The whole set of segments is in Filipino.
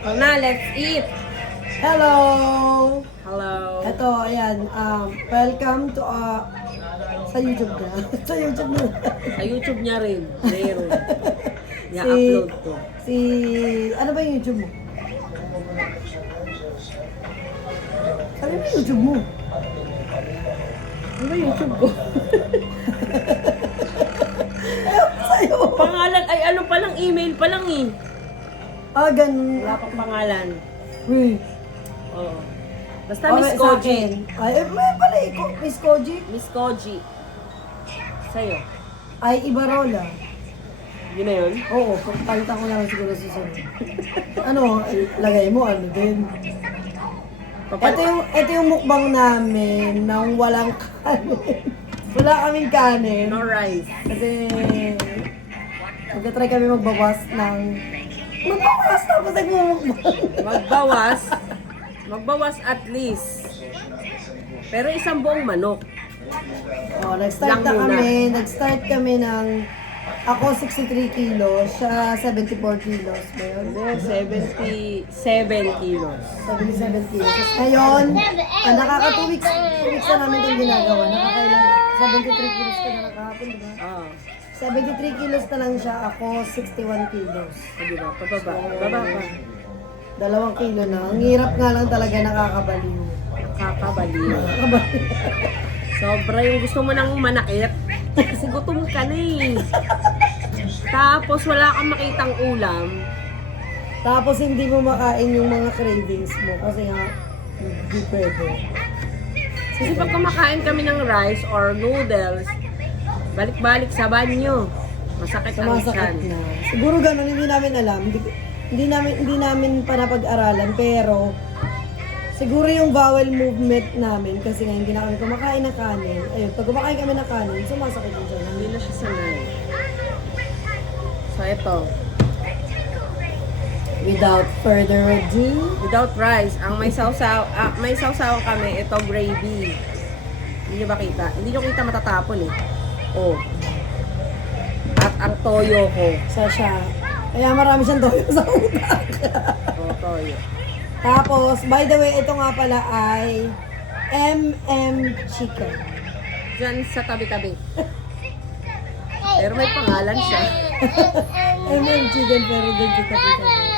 O na, let's eat! Hello! Hello! Ito, ayan. Welcome to sa YouTube na. Sa YouTube na. Sa YouTube niya rin. Meron. I-upload to. Ano ba yung YouTube mo? Ano ba yung YouTube mo? Ano ba YouTube ko? Ewan sa'yo. Pangalan, ay ano palang email pa lang eh. Ganun. Wala pang pangalan. Uy. Oo. Basta Miss Koji. Ay, may pala Miss Koji. Miss Koji. Sa'yo. Ay, Ibarola. Yun na yun? Oo, palitan ko na lang siguro susunod. Ano, lagay mo, ano din. Ito yung mukbang namin nang walang kanin. Wala kaming kanin. No rice. Kasi magka-try kami magbawas ng... Magbawas tapos nagmumukbang. Magbawas at least. Pero isang buong manok. Nag-start kami ng... Ako 63 kilos, siya 74 kilos. Ngayon, 77 kilos. 77 kilos. Tapos ngayon, nakaka 2 weeks na namin itong ginagawa. Nakakailang 73 kilos ka na nakahapon, di ba? Oo. 73 kilos na lang siya, ako 61 kilos. Di ba? Pababa. Baba pa. 2 kilo na. Ang hirap nga lang talaga, nakakabaliw. Nakakabaliw. Sobra yung gusto mo nang manakit. Kasi gutom ka na eh. Tapos wala kang makitang ulam. Tapos hindi mo makain yung mga cravings mo kasi nga, hindi pwede. Kasi pag kumakain kami ng rice or noodles, balik-balik sa banyo. Masakit ang Sumasakit tiyan. na. Siguro ganun, hindi namin alam. Hindi namin pa napag-aralan, pero siguro yung bowel movement namin, kasi nga hindi na kami kumakain ng kanin. Ayun, pag kumakain kami ng kanin, sumasakit yung tiyan. Hindi na siya sanay. So ito, Without further ado, without rice, ang may sausaw kami, ito gravy. Hindi nyo ba kita? Hindi nyo kita matatapon eh. Oh. At ang toyo ko. siya. Kaya marami siyang toyo sa utak. Oh, toyo. Tapos, by the way, ito nga pala ay MM Chicken. Diyan sa tabi-tabi. Pero may pangalan siya. MM Chicken, pero doon sa tabi-tabi.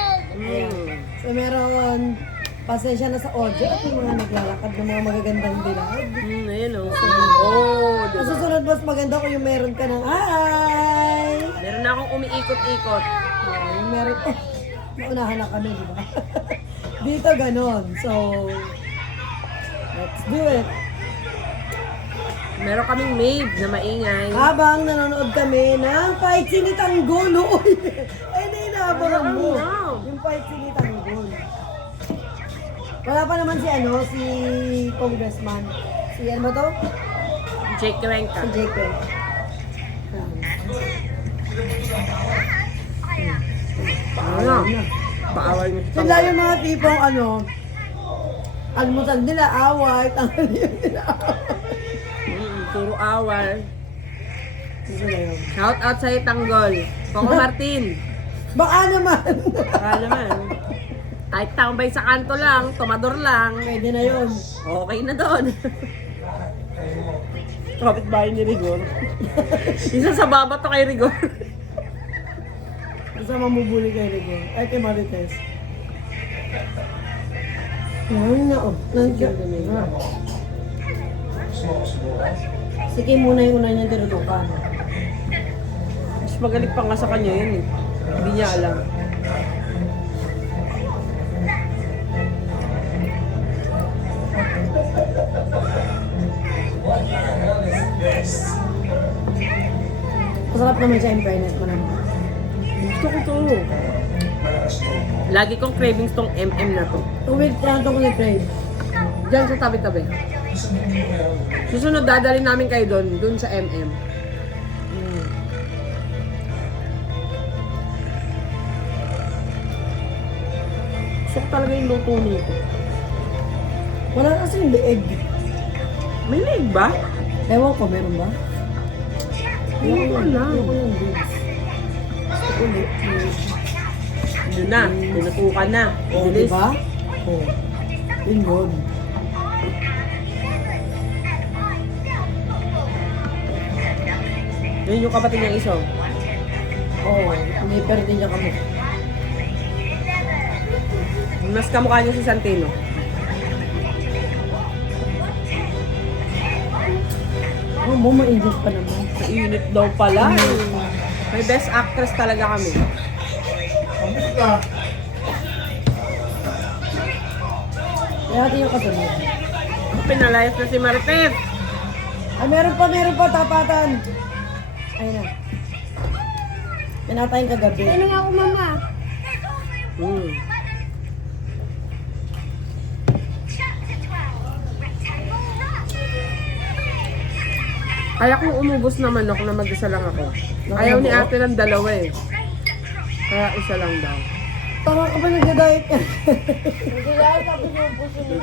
Mm. So, meron, pasensya na sa audio at yung mga naglalakad ng mga magagandang dilag. Ayun o. Oh, Sa diba? susunod, mas maganda kung yung meron ka ng hi! Meron na akong umiikot-ikot. Yung meron, naunahan na kami, di ba? Dito ganon. So, let's do it. Meron kaming maid na maingay. Habang nanonood kami ng fight ni Tanggol. Uy! Ay, nainahabangan mo. Yung fight ni Tanggol. Wala pa naman si Congressman. Si ano to? Jake Renka. Si Jake Wen. Ano? Paawal mo ito. Sila yung mga tipong almusal nila, away, tanghal nila, away. Puro awal. Sila yun. Shout out sa'yo, Tanggol. Coco Martin. Baka naman. Baka naman. Kahit tambay sa kanto lang, tomador lang. Pwede na yun. Okay na doon. Kapit-bahay ni Rigor. Isa sa baba to kay Rigor. Basta mamubuli kay Rigo. Ay, kay Marites. Yan na, oh. Nandiyan. Sige muna yung una niyang tinutukan. Mas magaling pa nga sa kanya yun eh. Hindi niya alam. Masarap naman siya in fairness mo naman. Gusto ko to. Lagi kong cravings tong MM na to. Wait, kaya ito ko ni-crave. Diyan sa tabi-tabi. Susunod, dadalhin namin kayo doon sa MM. Gusto ko talaga yung luto nito. Wala kasi yung leeg. May leg ba? Ewan ko, meron ba? Hindi ko alam. Ewan ko yung legs. Gusto ko legs. Yun na, tinutukan na. O, di ba? O, yun yun. Yun yung kapatid niyang iso. Oo, sniper din niya kami. Mas kamukha niya si Santino. Oh, mo mainit pa naman. Mainit daw pala. May best actress talaga kami. Kaya natin yung kasunod. Pinalayas na si Marites. Ay, meron pa, tapatan. Ayun na. Pinatayin kagabi. Ano nga ako, mama? Hmm. Kaya kung umubos na manok na mag-isa lang ako. Ayaw ni ate ng dalawa eh. Kaya isa lang daw. Tama ka ba nag-diet ka? Hindi lang tapos yung puso mo.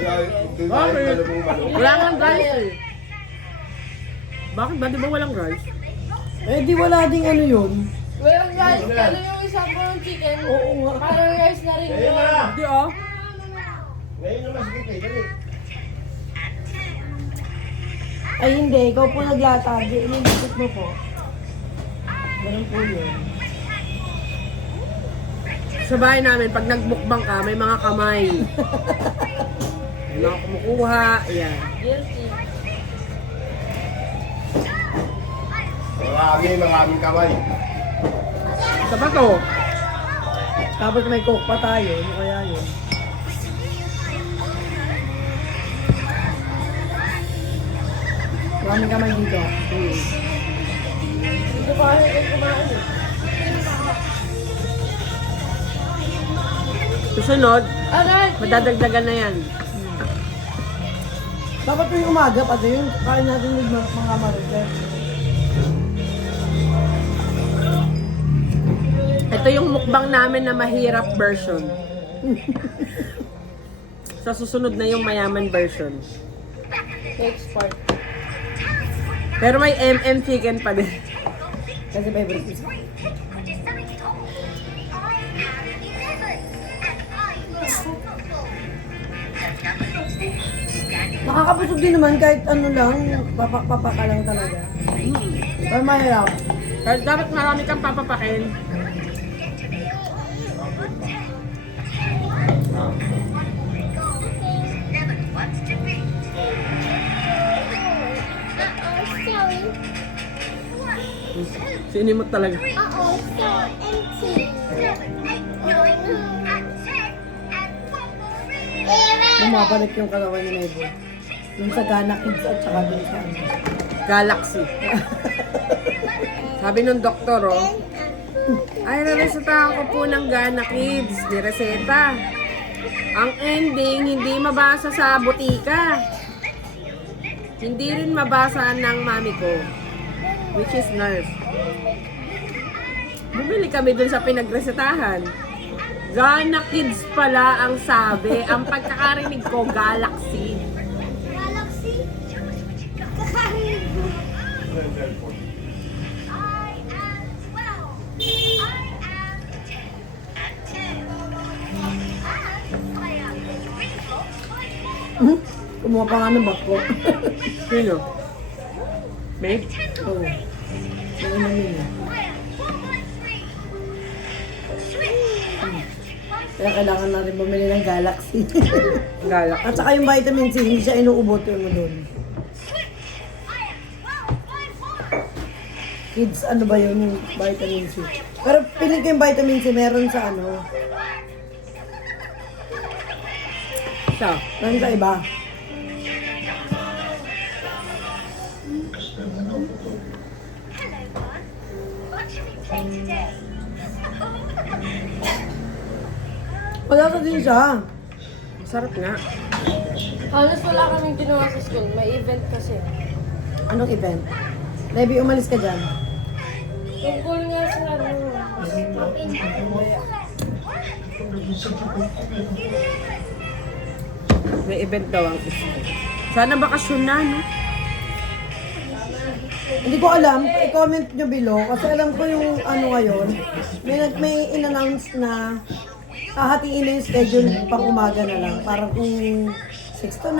Wala nga rice eh. Bakit ba? Di ba walang rice? Eh, di wala ding ano yun. Walang rice. Ano yung isang po ng chicken? Oo nga. Parang rice na rin yun. Hindi oh. Ay, hindi. Ikaw po naglatag. Inilisip mo po. Ganun po yun. Sa bahay namin, pag nagbukbang ka, may mga kamay. May mga kumukuha. Ayan. Guilty. Maraming kamay. Sa ba to? Tapos may coke pa tayo. Ano kaya yun? Maraming kamay dito. Hindi pa kasi kayo kumain eh. Susunod, Aray! madadagdagan na yan. Dapat yung umaga pa yun. Kain natin yung mga marites. Ito yung mukbang namin na mahirap version. Sa susunod na yung mayaman version. Next part. Pero may MM chicken pa din. Kasi favorite ko. Nakakabusog din naman kahit ano lang, papaka lang talaga. Pero mahirap. Kaya dapat marami kang papapakin. Sinimot talaga. Bumabalik yung katawan ni Mebo. Yung sa Ghana Kids at saka dun sa ano. Galaxy. Sabi nung doktor, oh, ay, naresetahan ko po ng Gana Kids. Nireseta. Ang ending, hindi mabasa sa butika. Hindi rin mabasa ng mami ko, which is nurse. Bumili kami dun sa pinagresetahan. Gana Kids pala ang sabi. Ang pagkakarinig ko, Galaxy. Galaxy? Kakarinig mo. Kumuha pa nga ng bako. Sino? Meg? Oo. Yung inamin niya. Kaya kailangan na rin bumili ng Galaxy. Galaxy. At saka yung vitamin C, hindi siya inuubot mo doon. Kids, ano ba yun yung vitamin C? Pero piling ko yung vitamin C meron sa ano, Siya. meron sa iba. Wala ka din siya. Masarap nga. Halos wala kaming ginawa sa school. May event kasi. Anong event? Levi, umalis ka dyan. Tungkol nga sa ano. May event daw ang isa. Sana bakasyon na, no? Hindi ko alam, i-comment nyo below kasi alam ko yung ano ngayon, may in-announce na hahatiin na yung schedule pang umaga na lang. Parang kung 6 to 9, 9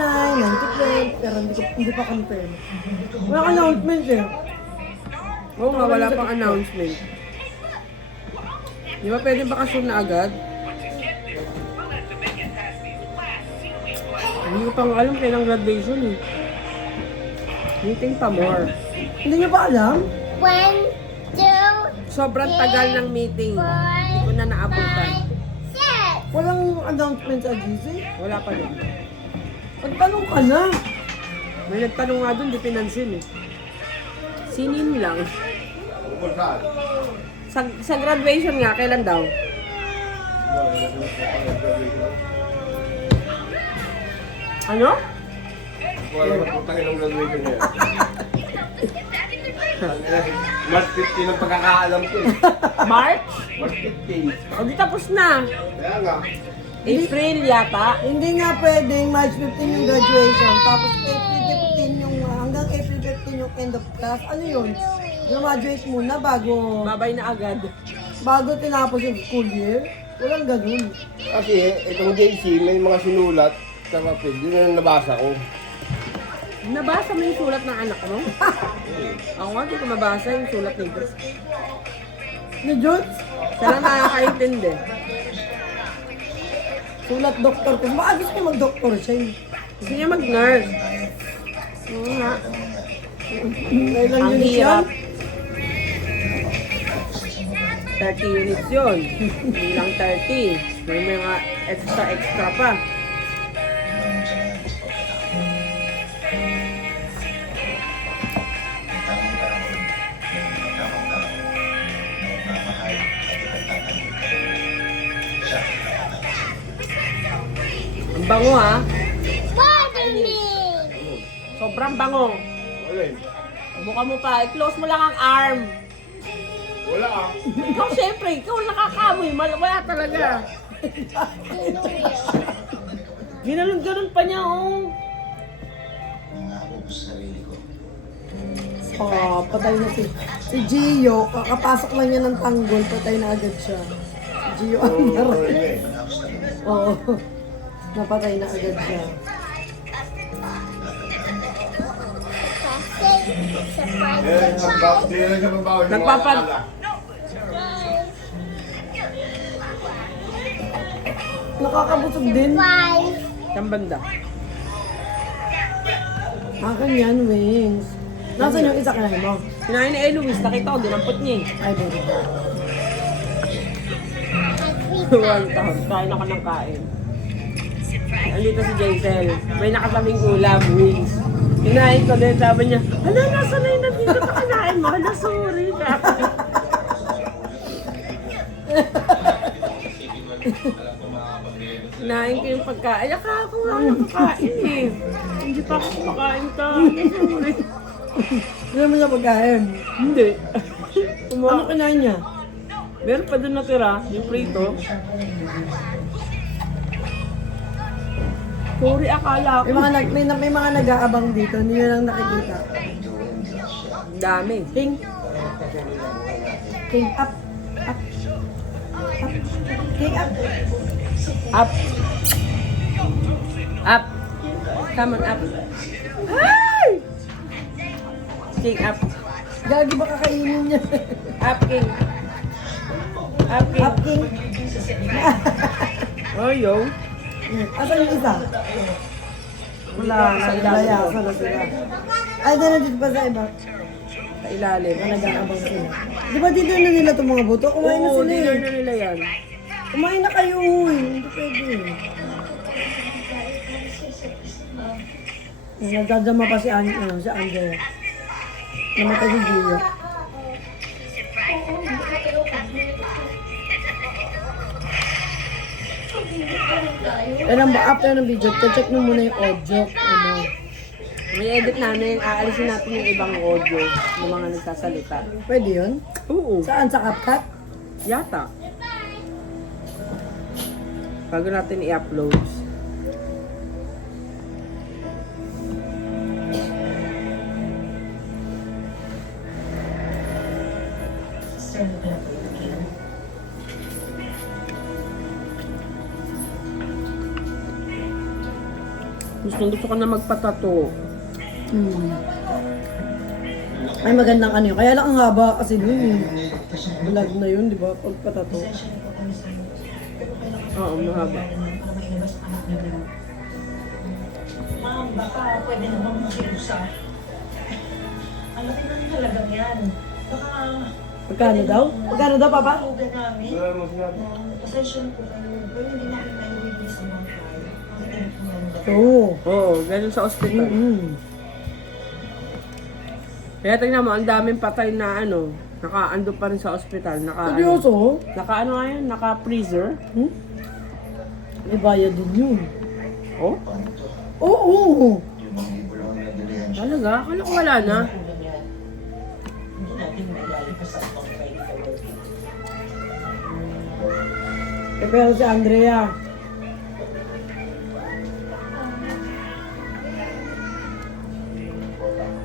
to 12, pero hindi pa confirm. Walang announcement eh. Oo nga, wala pang announcement. Di ba pwede bakasyon na agad? Hindi ko pang alam kailang graduation eh. Meeting pa more. Hindi niyo pa alam? 1, 2, Sobrang tagal ng meeting. Hindi ko na naabutan. 6. Walang announcement sa GC? Wala pa din. Pagtanong ka na. May nagtanong nga doon, di pinansin eh. Sinin lang. Sa graduation nga, kailan daw? Ano? Wala magputangin ng graduation niya. March 15 ang pagkakaalam ko eh. March? March 15. O di tapos na. Kaya nga. April yata. Hindi nga pwedeng March 15 yung graduation, tapos April 15 yung, hanggang April 15 yung end of class. Ano yun? Graduate muna Babay na agad. bago tinapos yung school year. Walang ganun. Kasi itong JC may mga sinulat sa papel. Yun ang nabasa ko. Nabasa mo yung sulat ng anak mo? Ako nga, hindi ko mabasa yung sulat ni Diyos. Ni Jones, Siya lang nakakaintindi. sulat doktor ko. Baka gusto ko mag-doktor siya eh. Gusto niya mag-nurse. Oo nga. Kailan Ang yun hirap. siya? 30 units yun. Hindi lang 30. May mga extra pa. Ang bango ha. Pardon me. Sobrang bango. Wala eh. Buka mo pa. I-close mo lang ang arm. Wala ah. Ikaw syempre, ikaw nakakamoy. Wala talaga. Ginanon-ganon pa niya, oh. Oh, patay na si Gio. Kakapasok lang niya ng tanggol, patay na agad siya. Si Gio Andar. Oo. Napatay na agad siya. Nakakabusog din. 5. Saan banda? Akin yan, wings. Nasaan yung isa kinahin mo? Kinain ni Eloise, nakita ko, dinampot niya eh. Ay, baby. One time, kain ako ng kain. Andito si Jaisel. May nakasabing ulam, wings. Kinain ko din, sabi niya, hala, nasa na yung nabito pa kinain mo? Hala, sorry. Kinain ko yung pagkain. Ay, ako nga nakakain eh. Hindi pa ako kumakain ka. Sorry. Hindi mo niya pagkain. Hindi. Ano kinain niya? Meron pa doon natira, yung prito. Sorry, akala ko. May mga nag-aabang dito, hindi nyo lang nakikita. Ang dami. King. King up. Up. Up. King up. Up. Up. Come on, up. Hi! King, up. Gagi ba kakainin niya? Up, King. Up, King. Up, King. Oh, yo. Asan yung isa? Wala, sa ilalim. Layasan na sila. Ay, doon na dito pa sa iba. Sa ilalim. Nag-aabang sila. Di ba dito na nila itong mga buto? Kumain na Oo, sila dinner eh. na nila yan. Kumain na kayo, uy. Hindi pwede. Nagdadama pa si Andrea. Namatay si Gio. Pero after ng video, check mo muna yung audio. Ano. May edit namin, aalisin natin yung ibang audio ng mga nagsasalita. Pwede yun? Oo, Saan? Sa CapCut? yata. Bago natin i-upload. Gusto ko na magpatato. Ay, magandang ano yun. Kaya lang ang haba kasi nun eh. Vlog na yun, di ba? Pagpatato. Oo, mahaba. Ma'am, baka pwede naman makiusap. Ang laki ng halagang yan. Baka Magkano daw? Magkano daw, Papa? tugan namin. Wala mo sinabi. Pasensya na po kayo. Pero hindi namin may-release ang mga file. Ang telepono. Oo. Oo, ganun sa ospital. Kaya tingnan mo, ang daming patay na ano, nakaando pa rin sa ospital. Seryoso? Naka ano nga yun? Naka-freezer. May bayad din yun. Oh? Oo. Talaga? Akala ko wala na. Hindi natin mailalipas ang pang-medical work. Eh, pero si Andrea,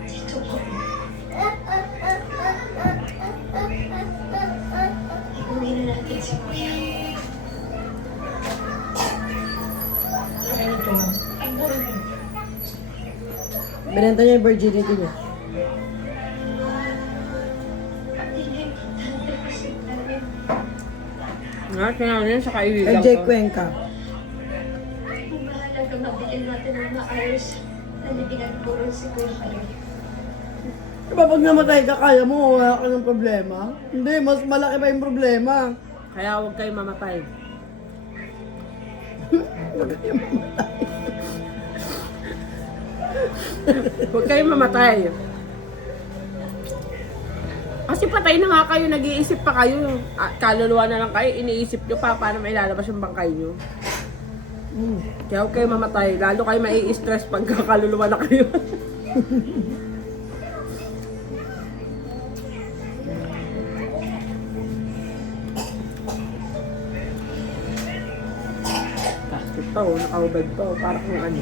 Dito po. Iuwi na natin si Kuya. Ganito lang. Ang buhay mo. binenta niya yung virginity niya. Nga, kailangan yun sa Kay kaibigan Jake ko. Cuenca. Kung mahalaga mabigyan natin ng maayos na libingan puro si Kuya Kayo. Diba pag namatay ka, kaya mo, wala ka ng problema? Hindi, mas malaki pa yung problema. Kaya huwag kayo mamatay. Huwag kayo mamatay. Kasi patay na nga kayo, nag-iisip pa kayo. Kaluluwa na lang kayo, iniisip nyo pa paano mailalabas yung bangkay nyo. Kaya huwag kayo mamatay. Lalo kayo mai-stress pag kaluluwa na kayo. Kastit pa oh, nakaubad pa oh, parang kung ano.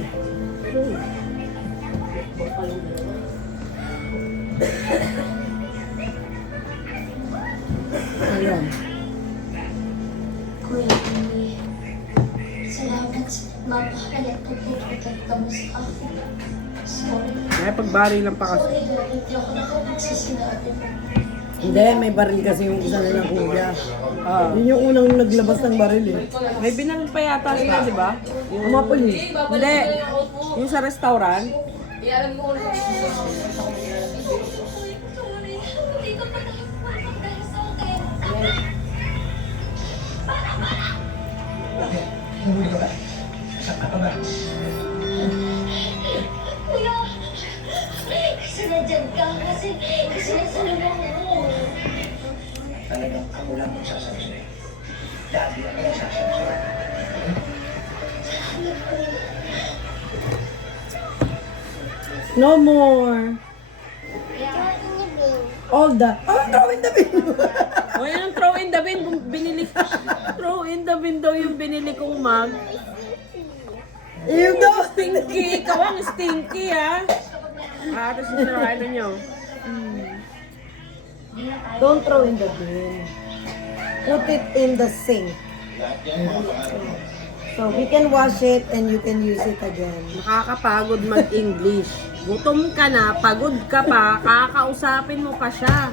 Ayan. Kuya Kayo, salamat sa mapakalat ko po protecta mo sa akin. Sorry. Ay, pagbari lang pa kasi. Sorry, hindi ako nakapagsasinado mo. Hindi, may baril kasi yung isa nilang kuya. Ah. Yun yung unang naglabas ng baril eh. May binaril pa yata sila, di ba? Ang mga polis. Hindi. Yung sa restaurant. Iyalan mo ko na. Hindi ko pa nakapagpapag dahil sa akin. Kuya, kasi nandyan ka kasi nasalubong mo. Talagang ako lang ang sasabi. Lagi ako ang sasabi. No more. All that. Oh, throw in the bin. O yan ang throw in the bin. Binili, throw in the bin daw yung binili kong mug. Yung daw. Stinky. Ikaw ang stinky ha. Tapos yung ano nyo. Don't throw in the bin. Put it in the sink. So we can wash it and you can use it again. Nakakapagod mag-English. Gutom ka na, pagod ka pa, kakausapin mo pa siya.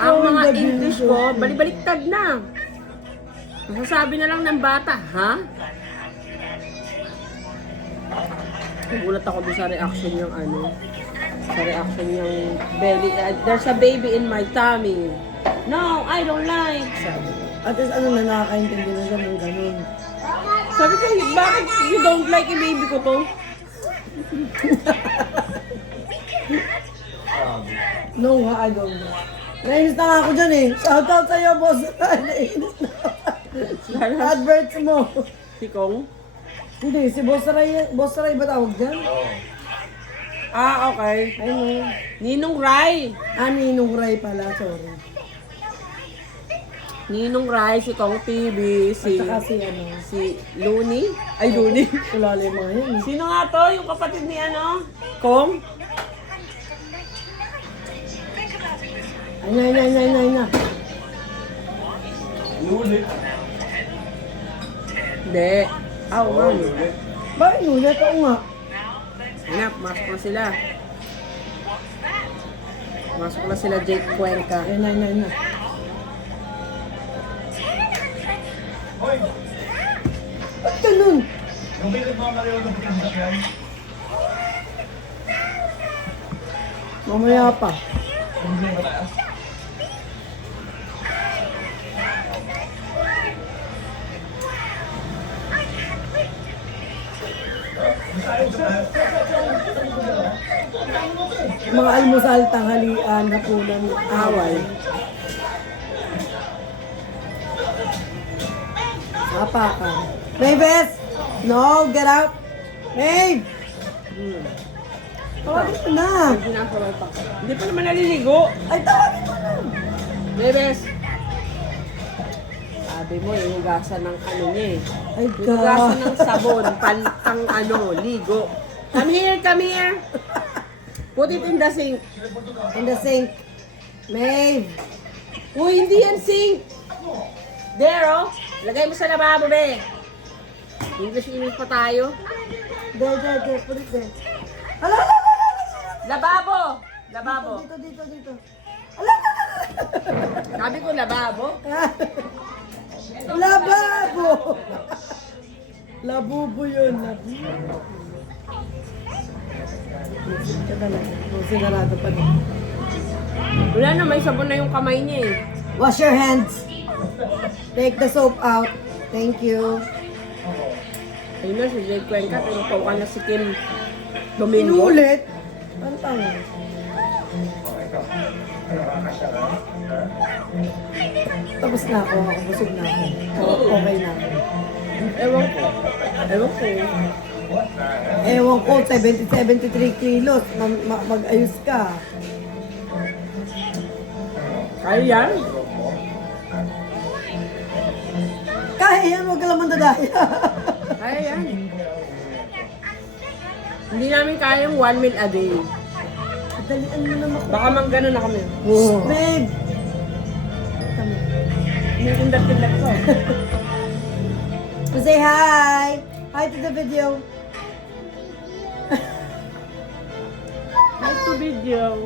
Ang mga English ko, balibaliktad na. Masasabi na lang ng bata, ha? Nagulat ako doon sa reaction yung ano. Sa reaction yung belly. There's a baby in my tummy. No, I don't like. Sabi. At least ano na nakakaintindi na siya ng ganun. Sabi ko, bakit you don't like yung baby ko to? No, I don't know. Nainis na nga ako dyan eh. Shoutout sa'yo, boss. Nainis na ako. Adverts mo. Si Kong? Hindi, si Boss Ray. Boss Ray ba tawag dyan? Ah, okay. Ayun. Ninong Rai. Ninong Ray pala, sorry. Ninong Rai, si Kong TV, At saka si ano. si Looney. Ay, Looney. Kulala yung mga yun eh. Sino nga to? Yung kapatid ni ano? Kong? Ay na. Nulit. Hindi. Aw, man. Bakit nulit? Oo nga. Anak, masok na sila. Masok na sila Jake Cuenca. Ayun na, ayun na. Ba't ganun? Yung pinagmamalayo ng pinagmamalayo. Mamaya pa. Hindi ba tayo? Mga almusal, tanghalian, hapunan, away. Apakan. Mavis! No, get out! Maeve! Tawagin mo na! Sinasaway pa. Hindi pa naman naliligo. Ay, tawagin mo na! Bebes! Sabi mo, ihugasan ng ano niya eh. Ay, Ihugasan God. ng sabon, pang ano, ligo. Come here, come here! Put it in the sink. In the sink. Maeve! Uy, hindi yan sink! There, oh! Lagay mo sa lababo, be! English pa tayo. There. Put it there. Hala! Lababo! Lababo. Dito. Sabi ko lababo. Lababo! Labubo yun. Labubo. Ito talaga. Sinarado pa din. Wala na, may sabon na yung kamay niya eh. Wash your hands. Take the soap out. Thank you. Ayun na, si Jake Cuenca, tinutukan na si Kim Domingo. Inulit. Ang tanga. Tapos na ako. Ako busog na ako. Okay na ako. Ewan ko. Ewan ko, 73 kilos. Mag-ayos ka. Kaya yan? Kaya yan, huwag ka lang mandadaya. Kaya yan. Hindi namin kayang 1 meal a day. Dalian mo naman. Baka mang ganun na kami. Babe! Tindat-tindat ko. To say hi! Hi to the video. Hi to video.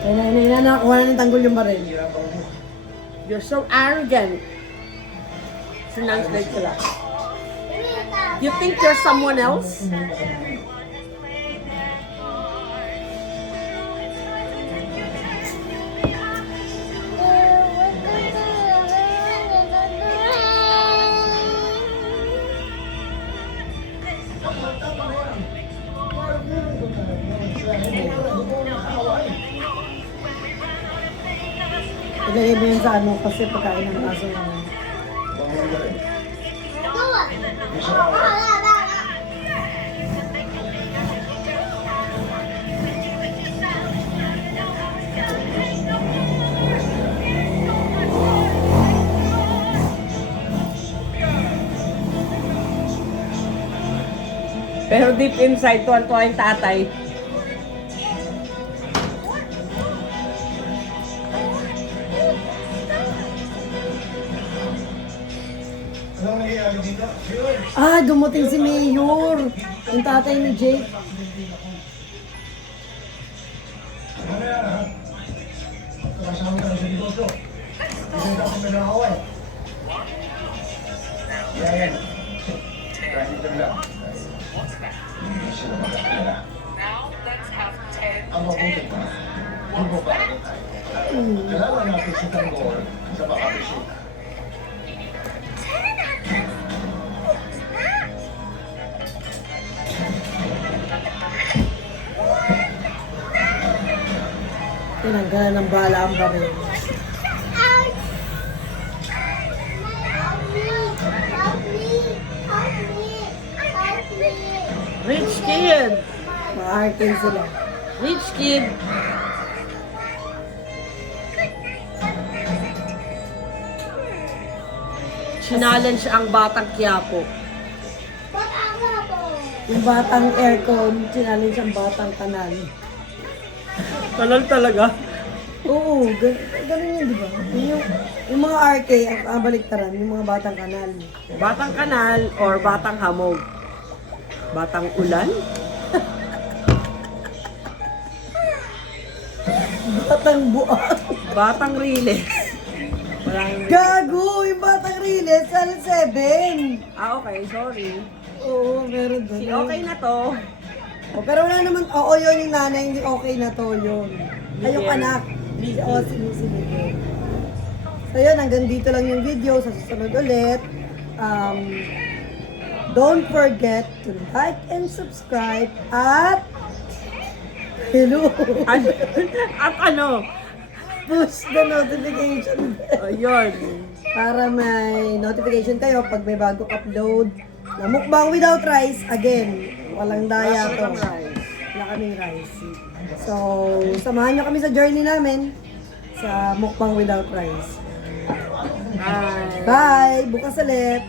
Ay, nakakuha na ng tanggol yung baril. You're so arrogant. Sinanslate ko lang. You think you're someone else? Ilagay mo yun sa ano kasi pagkain ng aso naman. Pero deep inside, tuwan-tuwa yung tatay. Anong nangyayari dito? Ah, dumating si Mayor. Yung tatay ni Jake. Ano yan, ha? Kasama ka na sa dito. Hindi ka kami nakaway. Yan. Kahit ito lang. Hindi sila magkakilala. Ang mabuti pa, bumabago tayo. Kailangan natin si Tanggol sa makabisita. Tinanggalan ng bala ang baril. Rich kid! Maarkin sila. Rich kid! Challenge ang batang Quiapo. Yung batang aircon, challenge ang batang kanal. Kanal talaga. Oo, ganun yun, di ba? Yung mga RK, ang baliktaran, yung mga batang kanal. Batang kanal or batang hamog? Batang ulan? Batang buat. Batang riles? Walang... Gago! Yung batang riles, sana 7. Ah, okay. Sorry. Oo, meron doon. Si okay na to. Oh, pero wala naman, oo yun yung nanay, hindi okay na to yun. Ay, yung anak. Oo, si Miguel. So yun, hanggang dito lang yung video. Sa susunod ulit. Don't forget to like and subscribe at hello. At ano? Push the notification bell Ayun. para may notification kayo pag may bagong upload na mukbang without rice. Again, walang daya to. Wala kaming rice. So, samahan nyo kami sa journey namin sa mukbang without rice. Bye. Bye! Bukas ulit!